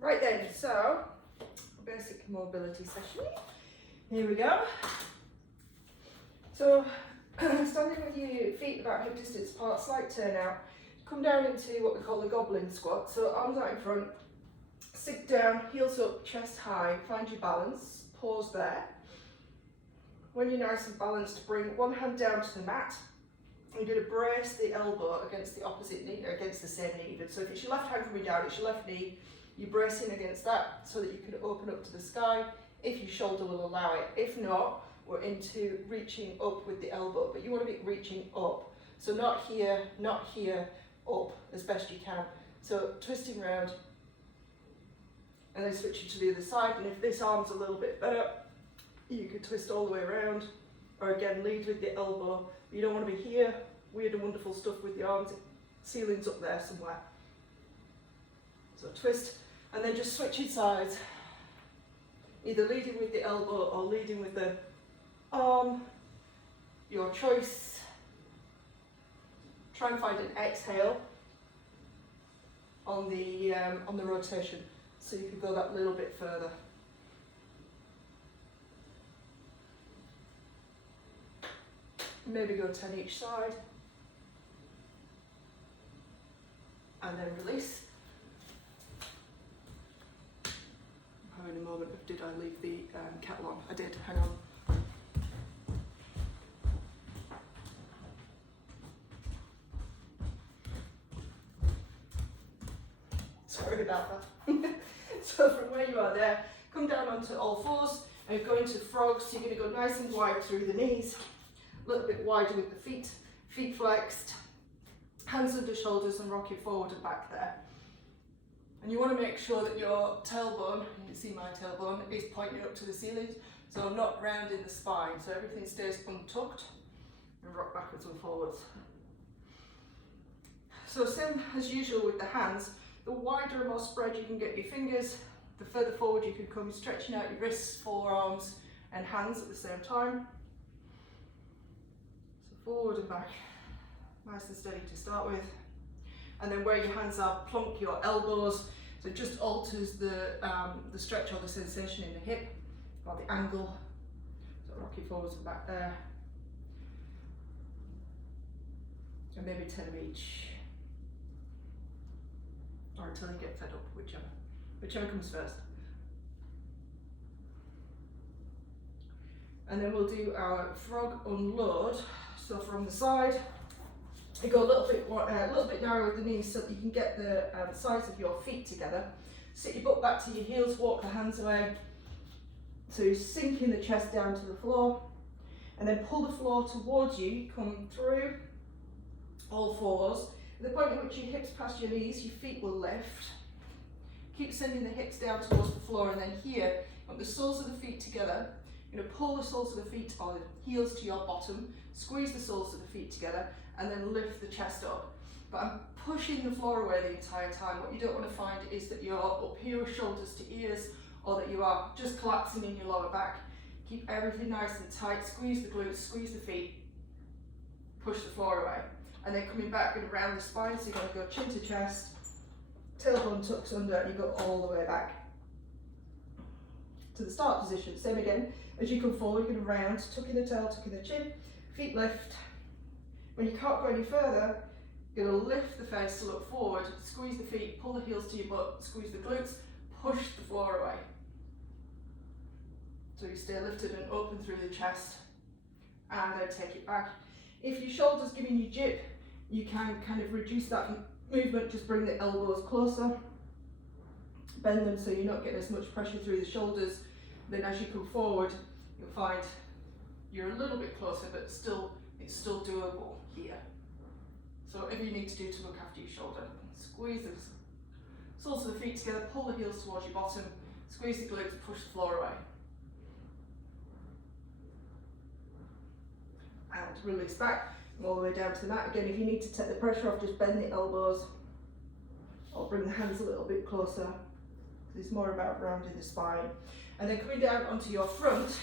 Right then, so basic mobility session. Here we go. So standing with your feet about hip distance apart, slight turn out. Come down into what we call the goblin squat. So arms out in front, sit down, heels up, chest high, find your balance, pause there. When you're nice and balanced, bring one hand down to the mat. You're going to brace the elbow against the opposite knee, or against the same knee even. So if it's your left hand coming down, it's your left knee, you're bracing against that so that you can open up to the sky if your shoulder will allow it. If not, we're into reaching up with the elbow, but you want to be reaching up. So not here, up as best you can. So twisting around and then switching to the other side. And if this arm's a little bit better, you could twist all the way around, or again lead with the elbow. You don't want to be here, weird and wonderful stuff with the arms, ceiling's up there somewhere. So twist, and then just switching sides, either leading with the elbow or leading with the arm, your choice. Try and find an exhale on the rotation, so you can go that little bit further. Maybe go 10 each side, and then release. I'm having a moment of, did I leave the kettle on? I did, hang on. Sorry about that. So from where you are there, come down onto all fours and go into frogs. So you're going to go nice and wide through the knees. A little bit wider with the feet flexed, hands under shoulders, and rocking forward and back there. And you want to make sure that your tailbone, you can see my tailbone, is pointing up to the ceiling, so I'm not rounding the spine, so everything stays untucked, and rock backwards and forwards. So same as usual with the hands, the wider and more spread you can get your fingers, the further forward you can come, stretching out your wrists, forearms and hands at the same time. Forward and back, nice and steady to start with. And then where your hands are, plonk your elbows, so it just alters the stretch or the sensation in the hip, or the angle. So rock it forwards and back there. And maybe 10 of each. Or until you get fed up, whichever comes first. And then we'll do our frog unload. So from the side, you go a little bit narrow with the knees so that you can get the sides of your feet together. Sit your butt back to your heels, walk the hands away. So sinking the chest down to the floor, and then pull the floor towards you, come through all fours. At the point at which your hips pass your knees, your feet will lift. Keep sending the hips down towards the floor, and then here, you want the soles of the feet together. You're going to pull the soles of the feet or the heels to your bottom, squeeze the soles of the feet together, and then lift the chest up. But I'm pushing the floor away the entire time. What you don't want to find is that you're up here, shoulders to ears, or that you are just collapsing in your lower back. Keep everything nice and tight, squeeze the glutes, squeeze the feet, push the floor away. And then coming back and around the spine, so you're going to go chin to chest, tailbone tucks under, and you go all the way back to the start position. Same again. As you come forward, you're going to round, tucking the tail, tucking the chin, feet lift. When you can't go any further, you're going to lift the face to look forward, squeeze the feet, pull the heels to your butt, squeeze the glutes, push the floor away. So you stay lifted and open through the chest, and then take it back. If your shoulder's giving you jip, you can kind of reduce that movement, just bring the elbows closer, bend them so you're not getting as much pressure through the shoulders. Then as you come forward, you'll find you're a little bit closer, but it's still doable here. So whatever you need to do to look after your shoulder, squeeze the soles of the feet together, pull the heels towards your bottom, squeeze the glutes, push the floor away. And release back, all the way down to the mat. Again, if you need to take the pressure off, just bend the elbows or bring the hands a little bit closer. It's more about rounding the spine. And then coming down onto your front,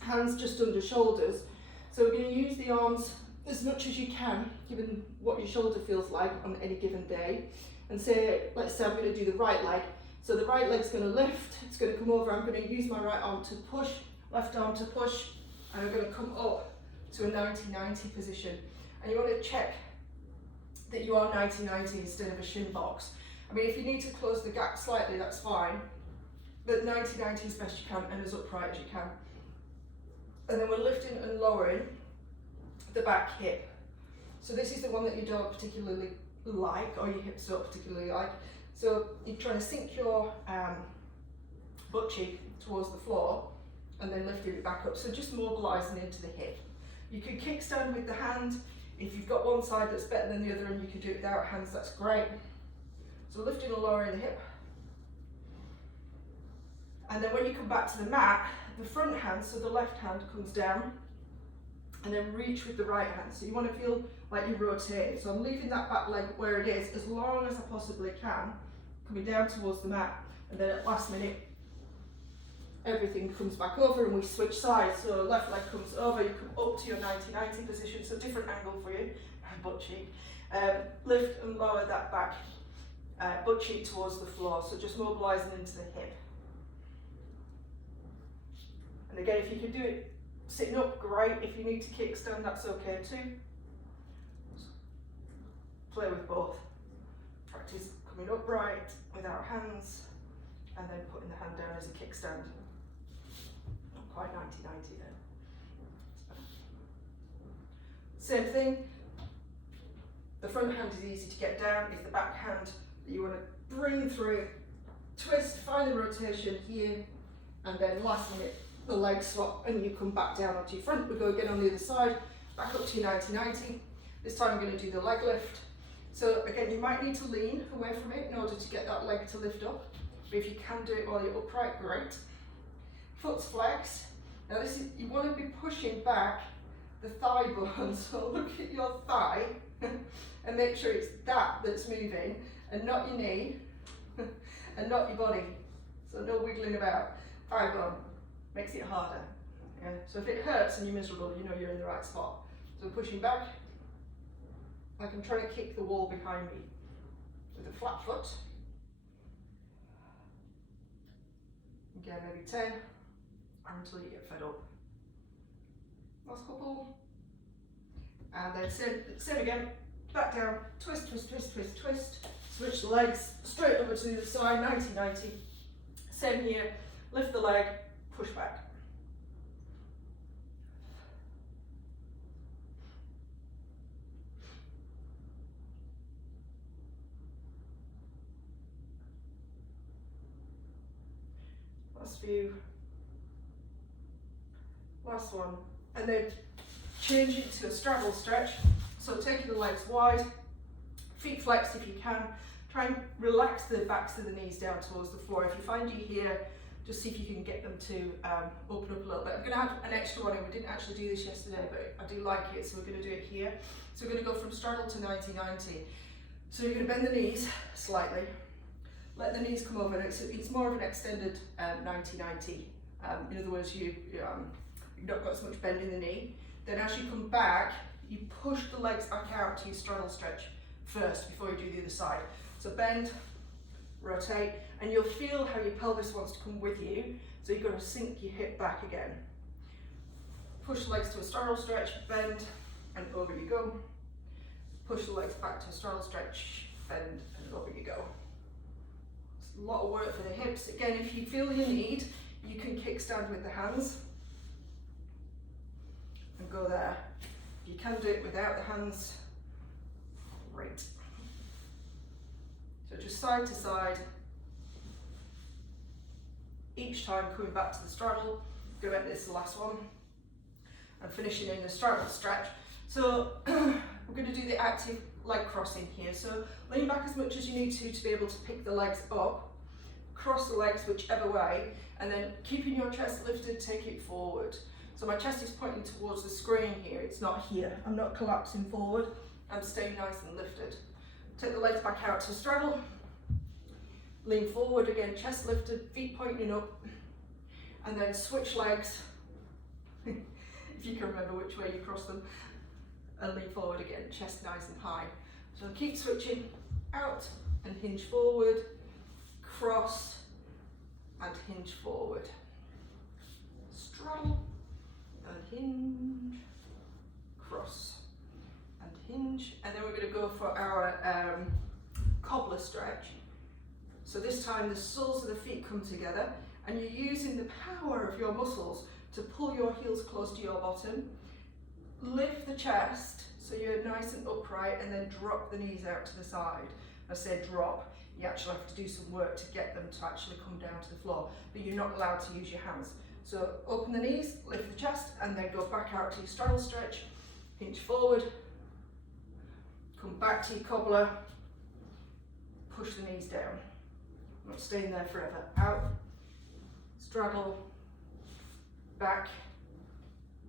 hands just under shoulders. So we're going to use the arms as much as you can, given what your shoulder feels like on any given day. and say, let's say I'm going to do the right leg. So the right leg's going to lift, it's going to come over, I'm going to use my right arm to push, left arm to push, and I'm going to come up to a 90-90 position. And you want to check that you are 90-90 instead of a shin box. I mean, if you need to close the gap slightly, that's fine, but 90-90 as best you can and as upright as you can. And then we're lifting and lowering the back hip. So this is the one that you don't particularly like, or your hips don't particularly like. So you're trying to sink your butt cheek towards the floor and then lifting it back up. So just mobilising into the hip. You can kickstand with the hand. If you've got one side that's better than the other and you can do it without hands, that's great. So lifting and lowering the hip. And then when you come back to the mat, the front hand, so the left hand comes down, and then reach with the right hand. So you want to feel like you're rotating. So I'm leaving that back leg where it is as long as I possibly can, coming down towards the mat, and then at last minute, everything comes back over and we switch sides. So left leg comes over, you come up to your 90-90 position, so different angle for you, butt cheek. Lift and lower that back butt cheek towards the floor, so just mobilising into the hip. And again, if you can do it sitting up, great. If you need to kickstand, that's okay too. Play with both. Practice coming upright without hands, and then putting the hand down as a kickstand. Not quite 90-90 then. Same thing. The front hand is easy to get down. It's the back hand that you want to bring through. Twist, find the rotation here, and then last minute, the leg swap, and you come back down onto your front. We go again on the other side, back up to your 90-90. This time I'm going to do the leg lift. So again, you might need to lean away from it in order to get that leg to lift up. But if you can do it while you're upright, great. Foot's flexed. Now this is, you want to be pushing back the thigh bone. So look at your thigh and make sure it's that that's moving and not your knee and not your body. So no wiggling about. Thigh bone. Makes it harder. Yeah. So if it hurts and you're miserable, you know you're in the right spot. So pushing back, like I'm trying to kick the wall behind me with a flat foot. Again, maybe 10 until you get fed up. Last couple. And then same again, back down, twist, twist, twist, twist, twist. Switch the legs straight over to the other side, 90-90. Same here, lift the leg, push back. Last few. Last one. And then change it to a straddle stretch. So taking the legs wide, feet flexed if you can. Try and relax the backs of the knees down towards the floor. If you find you here, just see if you can get them to open up a little bit. I'm going to add an extra one in. We didn't actually do this yesterday, but I do like it, so we're going to do it here. So we're going to go from straddle to 90-90. So you're going to bend the knees slightly. Let the knees come over. It's more of an extended 90-90. In other words, you've not got as much bend in the knee. Then as you come back, you push the legs back out to your straddle stretch first before you do the other side. So bend, rotate, and you'll feel how your pelvis wants to come with you, so you've got to sink your hip back again. Push the legs to a straddle stretch, bend, and over you go. Push the legs back to a straddle stretch, bend, and over you go. It's a lot of work for the hips. Again, if you feel you need, you can kickstand with the hands and go there. If you can do it without the hands, great. So just side to side. Each time coming back to the straddle. Go back to this last one. And finishing in the straddle stretch. So we're going to do the active leg crossing here. So lean back as much as you need to be able to pick the legs up. Cross the legs whichever way. And then keeping your chest lifted, take it forward. So my chest is pointing towards the screen here. It's not here. I'm not collapsing forward. I'm staying nice and lifted. Take the legs back out to straddle. Lean forward again, chest lifted, feet pointing up. And then switch legs. If you can remember which way you cross them. And lean forward again, chest nice and high. So keep switching out and hinge forward, cross, and hinge forward. Straddle, and hinge, cross, and hinge. And then we're going to go for our cobbler stretch. So this time the soles of the feet come together and you're using the power of your muscles to pull your heels close to your bottom. Lift the chest so you're nice and upright, and then drop the knees out to the side. I say drop, you actually have to do some work to get them to actually come down to the floor, but you're not allowed to use your hands. So open the knees, lift the chest, and then go back out to your straddle stretch, hinge forward, come back to your cobbler, push the knees down. I'm not staying there forever. Out, straddle, back,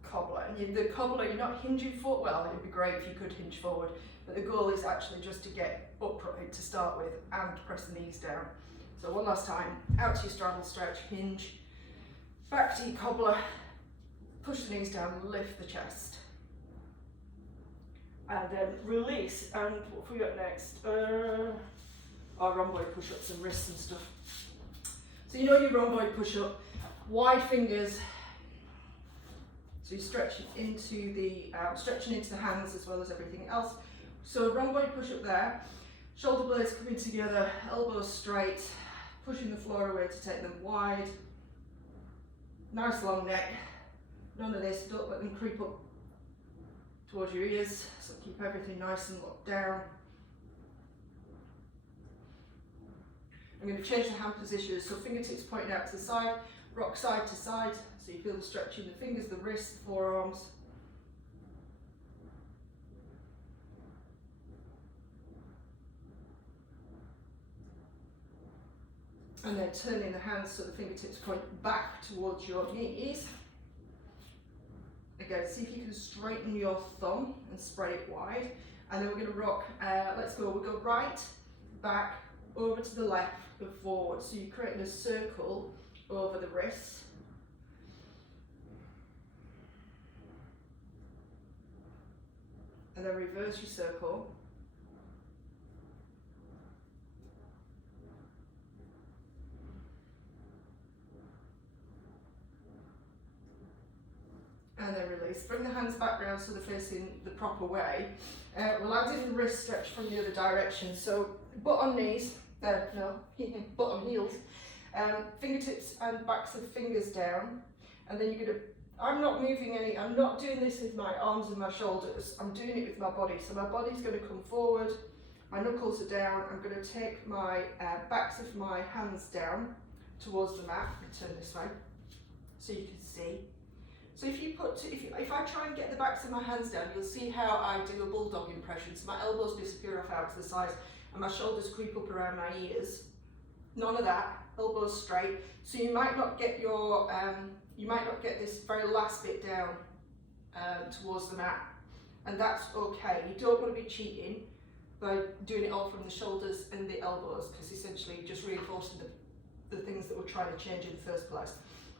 cobbler. And the cobbler, you're not hinging forward. Well, it'd be great if you could hinge forward, but the goal is actually just to get upright to start with and press the knees down. So one last time, out to your straddle stretch, hinge, back to your cobbler, push the knees down, lift the chest. And then release, and what have we got next? Our rhomboid push-ups and wrists and stuff. So you know your rhomboid push-up, wide fingers, so you're stretching into the hands as well as everything else. So rhomboid push-up there, shoulder blades coming together, elbows straight, pushing the floor away to take them wide. Nice long neck, none of this, don't let them creep up towards your ears, so keep everything nice and locked down. I'm going to change the hand positions, so fingertips pointing out to the side, rock side to side, so you feel the stretch in the fingers, the wrists, the forearms. And then turning the hands so the fingertips point back towards your knees. Again, see if you can straighten your thumb and spread it wide. And then we're going to rock, let's go, we'll go right, back, over to the left and forward. So you're creating a circle over the wrists. And then reverse your circle. And then release. Bring the hands back round so they're facing the proper way. We'll add in the wrist stretch from the other direction. So butt on knees, butt on heels. Fingertips and backs of fingers down. And then you're going to, I'm not moving any, I'm not doing this with my arms and my shoulders. I'm doing it with my body. So my body's going to come forward. My knuckles are down. I'm going to take my backs of my hands down towards the mat. Turn this way so you can see. So if I try and get the backs of my hands down, you'll see how I do a bulldog impression. So my elbows disappear off out to the sides and my shoulders creep up around my ears. None of that, elbows straight. So you might not get your, this very last bit down towards the mat, and that's okay. You don't want to be cheating by doing it all from the shoulders and the elbows, because essentially you're just reinforcing the things that we're trying to change in the first place.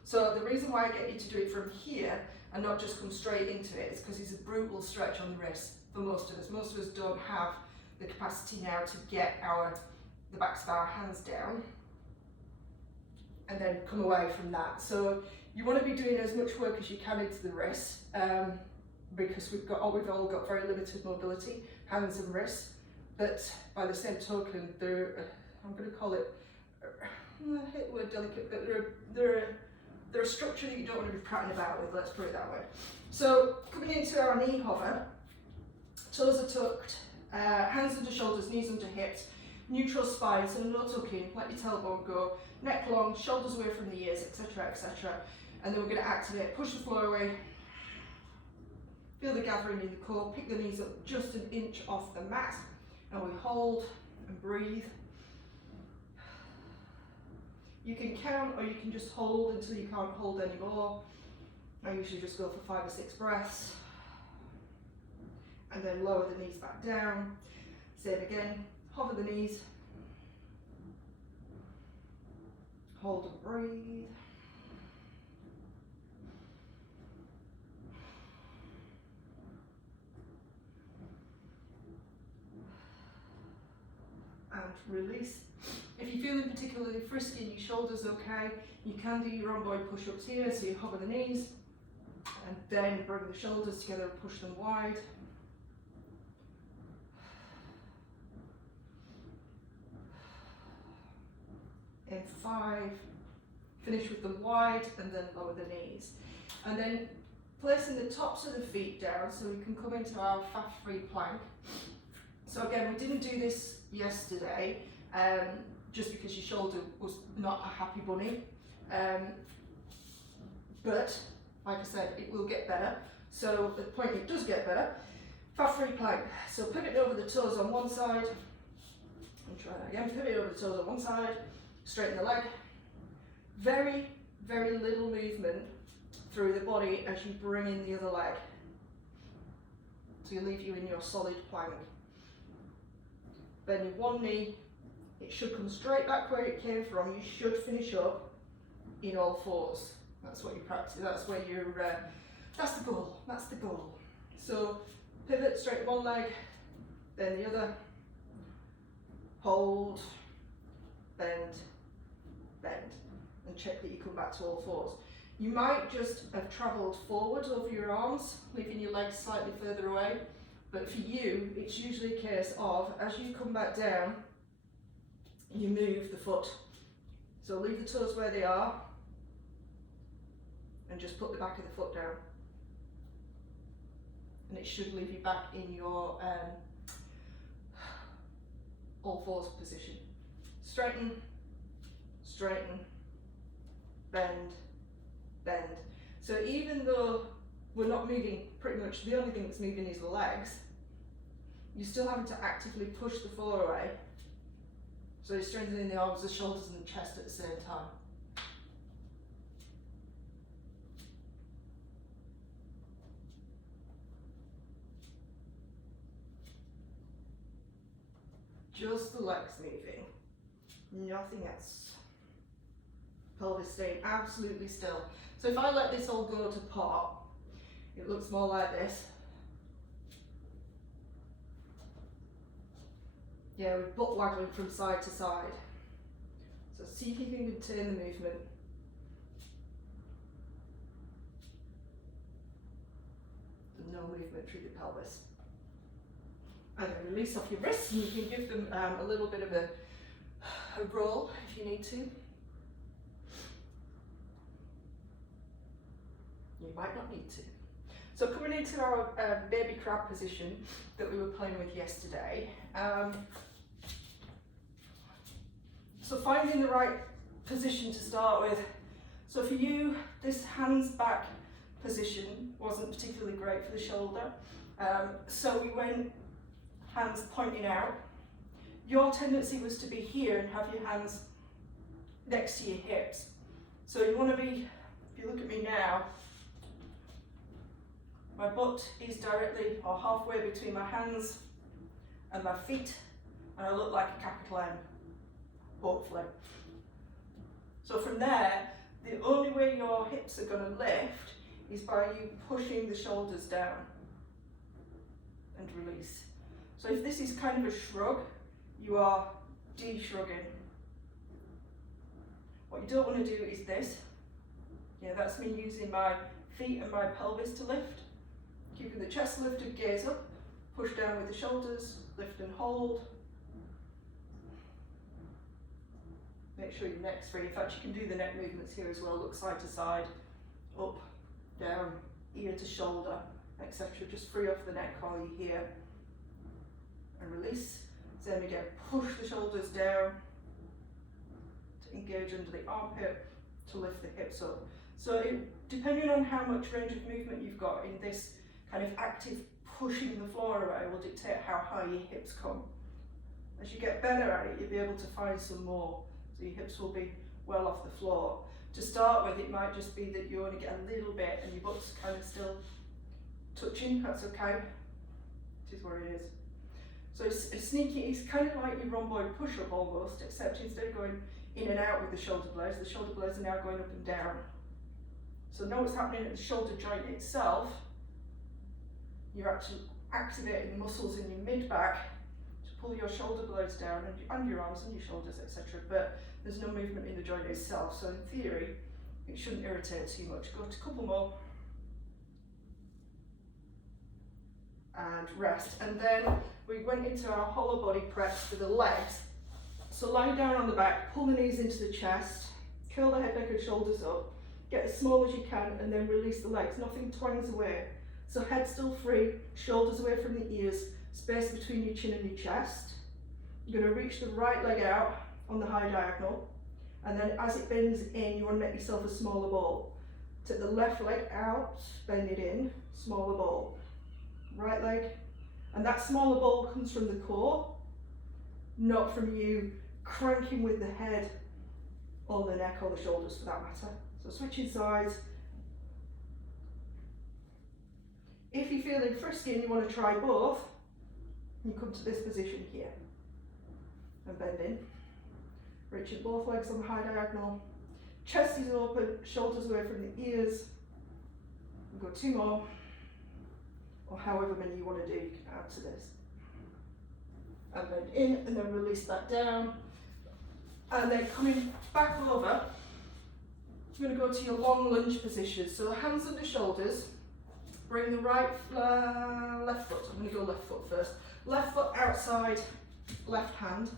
So the reason why I get you to do it from here and not just come straight into it is because it's a brutal stretch on the wrist for most of us. Most of us don't have the capacity now to get the backs of our hands down and then come away from that. So you want to be doing as much work as you can into the wrists, because we've all got very limited mobility, hands and wrists. But by the same token, I'm going to call it, I hate the word delicate, but they're a structure that you don't want to be prattling about with, let's put it that way. So coming into our knee hover, toes are tucked, hands under shoulders, knees under hips, neutral spine, so no tucking, let your tailbone go, neck long, shoulders away from the ears, etc, etc. And then we're going to activate, push the floor away, feel the gathering in the core, pick the knees up just an inch off the mat, and we hold and breathe. You can count or you can just hold until you can't hold anymore. I usually just go for 5 or 6 breaths. And then lower the knees back down. Same again, hover the knees. Hold and breathe. And release. If you're feeling particularly frisky and your shoulders okay, you can do your rhomboid push-ups here, so you hover the knees and then bring the shoulders together and push them wide. In 5, finish with them wide and then lower the knees. And then placing the tops of the feet down so we can come into our faff-free plank. So again, we didn't do this yesterday just because your shoulder was not a happy bunny. But like I said, it will get better. So at the point it does get better, faff-free plank. So pivot over the toes on one side, and try that again, pivot over the toes on one side, straighten the leg. Very, very little movement through the body as you bring in the other leg. So you leave you in your solid plank. Bend your one knee, it should come straight back where it came from. You should finish up in all fours. That's what you practice, that's where you're, that's the goal, that's the goal. So pivot, straighten one leg, then the other, hold, bend, bend, and check that you come back to all fours. You might just have travelled forward over your arms, leaving your legs slightly further away, but for you, it's usually a case of, as you come back down, you move the foot. So leave the toes where they are, and just put the back of the foot down. And it should leave you back in your all fours position. Straighten, straighten, bend, bend. So even though we're not moving, pretty much the only thing that's moving is the legs, you're still having to actively push the floor away. So you're strengthening the arms, the shoulders and the chest at the same time. Just the legs moving, nothing else. Pelvis staying absolutely still. So if I let this all go to pot, it looks more like this. Yeah, we're butt waggling from side to side. So see if you can contain the movement. No movement through the pelvis. And then release off your wrists, and you can give them a little bit of a roll if you need to. You might not need to. So coming into our baby crab position that we were playing with yesterday. So finding the right position to start with. So for you, this hands back position wasn't particularly great for the shoulder. So we went hands pointing out. Your tendency was to be here and have your hands next to your hips. So you want to be, if you look at me now, my butt is directly or halfway between my hands and my feet, and I look like a capital M, hopefully. So from there, the only way your hips are going to lift is by you pushing the shoulders down and release. So if this is kind of a shrug, you are de-shrugging. What you don't want to do is this. Yeah, that's me using my feet and my pelvis to lift. Keeping the chest lifted, gaze up, push down with the shoulders, lift and hold. Make sure your neck's free. In fact, you can do the neck movements here as well. Look side to side, up, down, ear to shoulder, etc. Just free off the neck while you're here. And release. Same again, push the shoulders down to engage under the armpit to lift the hips up. So depending on how much range of movement you've got in this kind of active pushing the floor away will dictate how high your hips come. As you get better at it, you'll be able to find some more. So your hips will be well off the floor. To start with, it might just be that you only get a little bit and your butt's kind of still touching. That's okay. It is where it is. So it's sneaky, it's kind of like your rhomboid push-up almost, except instead of going in and out with the shoulder blades are now going up and down. So know what's happening at the shoulder joint itself. You're actually activating the muscles in your mid-back to pull your shoulder blades down and your arms and your shoulders, etc. But there's no movement in the joint itself, so in theory, it shouldn't irritate too much. Go to a couple more. And rest. And then we went into our hollow body press for the legs. So lie down on the back, pull the knees into the chest, curl the head, neck and shoulders up, get as small as you can, and then release the legs. Nothing twangs away. So head still free, shoulders away from the ears, space between your chin and your chest. You're going to reach the right leg out on the high diagonal, and then as it bends in, you want to make yourself a smaller ball. Take the left leg out, bend it in, smaller ball. Right leg, and that smaller ball comes from the core, not from you cranking with the head or the neck or the shoulders for that matter. So switching sides. If you're feeling frisky and you want to try both, you come to this position here and bend in, reaching both legs on the high diagonal, chest is open, shoulders away from the ears. We'll go 2 more, or however many you want to do, you can add to this. And then in, and then release that down. And then coming back over, you're going to go to your long lunge position. So hands under shoulders, bring the right left foot, I'm going to go left foot first. Left foot outside, left hand,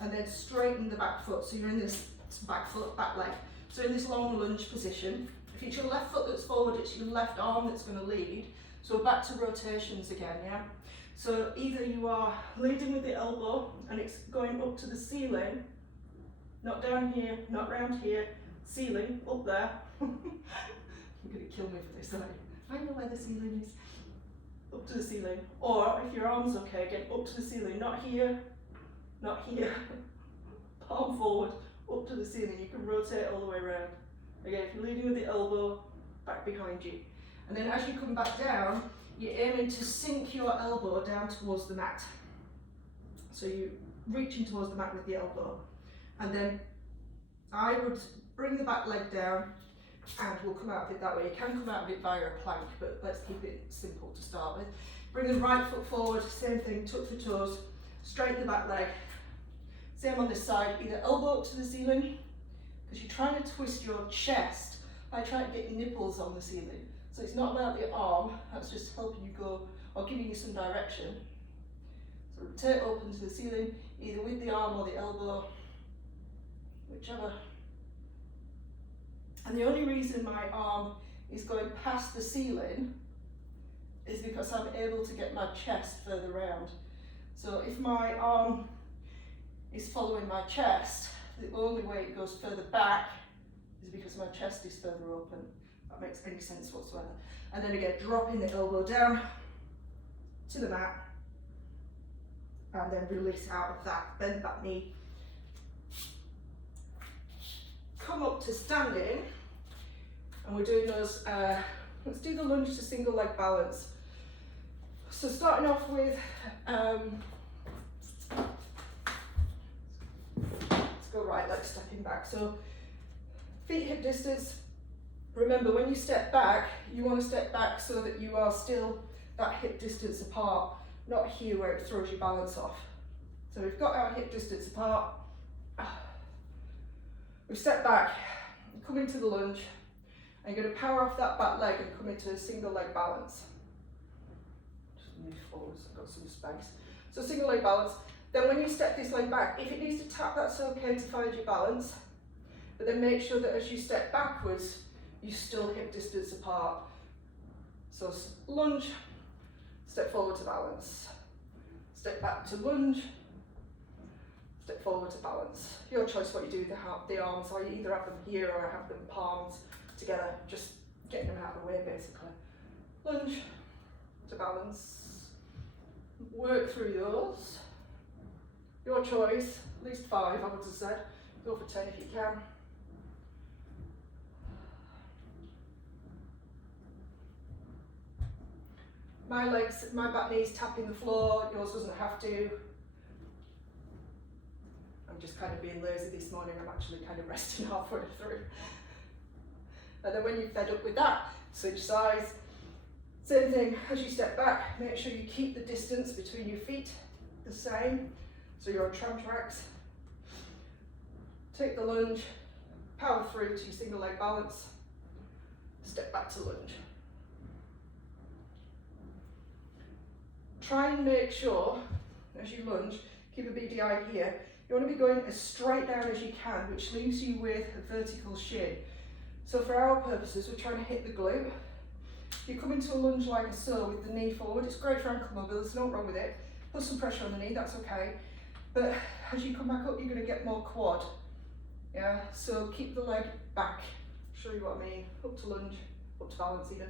and then straighten the back foot. So you're in this back foot, back leg. So in this long lunge position, if it's your left foot that's forward, it's your left arm that's going to lead. So back to rotations again, yeah? So either you are leading with the elbow and it's going up to the ceiling, not down here, not round here, ceiling, up there. You're going to kill me for this, aren't you? I know where the ceiling is. Up to the ceiling. Or if your arm's okay, again, up to the ceiling, not here, not here. Palm forward, up to the ceiling. You can rotate all the way around. Again, if you're leading with the elbow, back behind you. And then as you come back down, you're aiming to sink your elbow down towards the mat. So you're reaching towards the mat with the elbow. And then I would bring the back leg down and we'll come out of it that way. You can come out of it via a plank, but let's keep it simple to start with. Bring the right foot forward, same thing, tuck the toes, straighten the back leg. Same on this side, either elbow up to the ceiling, because you're trying to twist your chest by trying to get your nipples on the ceiling. So it's not about the arm, that's just helping you go, or giving you some direction. So rotate open to the ceiling, either with the arm or the elbow, whichever. And the only reason my arm is going past the ceiling is because I'm able to get my chest further round. So if my arm is following my chest, the only way it goes further back is because my chest is further open. That makes any sense whatsoever. And then again, dropping the elbow down to the mat and then release out of that, bend that knee. Come up to standing, and we're doing those, let's do the lunge to single leg balance. So starting off with, let's go right leg stepping back. So feet hip distance. Remember, when you step back, you want to step back so that you are still that hip distance apart, not here where it throws your balance off. So we've got our hip distance apart. We step back, come into the lunge, and you're going to power off that back leg and come into a single leg balance. Just move forward so I've got some space. So single leg balance. Then when you step this leg back, if it needs to tap, that's okay to find your balance. But then make sure that as you step backwards, you still hip distance apart. So lunge, step forward to balance. Step back to lunge, step forward to balance. Your choice what you do with the arms. I either have them here or I have them palms together, just getting them out of the way basically. Lunge to balance. Work through those. Your choice, at least 5 I would have said. Go for 10 if you can. My legs, my back knees tapping the floor, yours doesn't have to. I'm just kind of being lazy this morning, I'm actually kind of resting halfway through. And then when you're fed up with that, switch sides. Same thing, as you step back, make sure you keep the distance between your feet. the same. So you're on tram tracks. Take the lunge, power through to your single leg balance, step back to lunge. Try and make sure, as you lunge, keep a beady eye here, you want to be going as straight down as you can, which leaves you with a vertical shin. So for our purposes, we're trying to hit the glute. If you come into a lunge like so with the knee forward, it's great for ankle mobility, there's nothing wrong with it. Put some pressure on the knee, that's okay. But as you come back up, you're going to get more quad. Yeah, so keep the leg back. Show you what I mean. Up to lunge, up to balance even.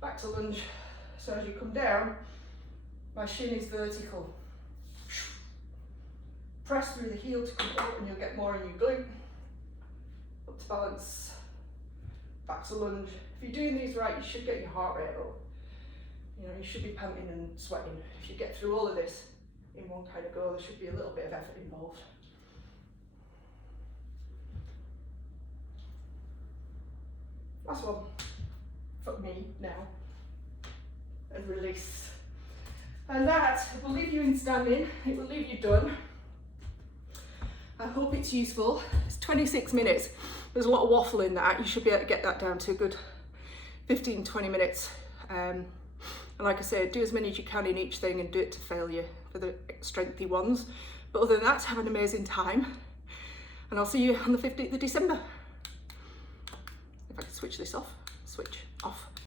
Back to lunge. So as you come down, my shin is vertical. Press through the heel to come up and you'll get more in your glute. Up to balance, back to lunge. If you're doing these right, you should get your heart rate up. You know, you should be panting and sweating. If you get through all of this in one kind of go, there should be a little bit of effort involved. Last one, for me now, and release. And that will leave you in standing, it will leave you done. I hope it's useful. It's 26 minutes. There's a lot of waffle in that. You should be able to get that down to a good 15, 20 minutes. And like I said, do as many as you can in each thing and do it to failure for the strengthy ones. But other than that, have an amazing time. And I'll see you on the 15th of December. If I can switch this off, switch off.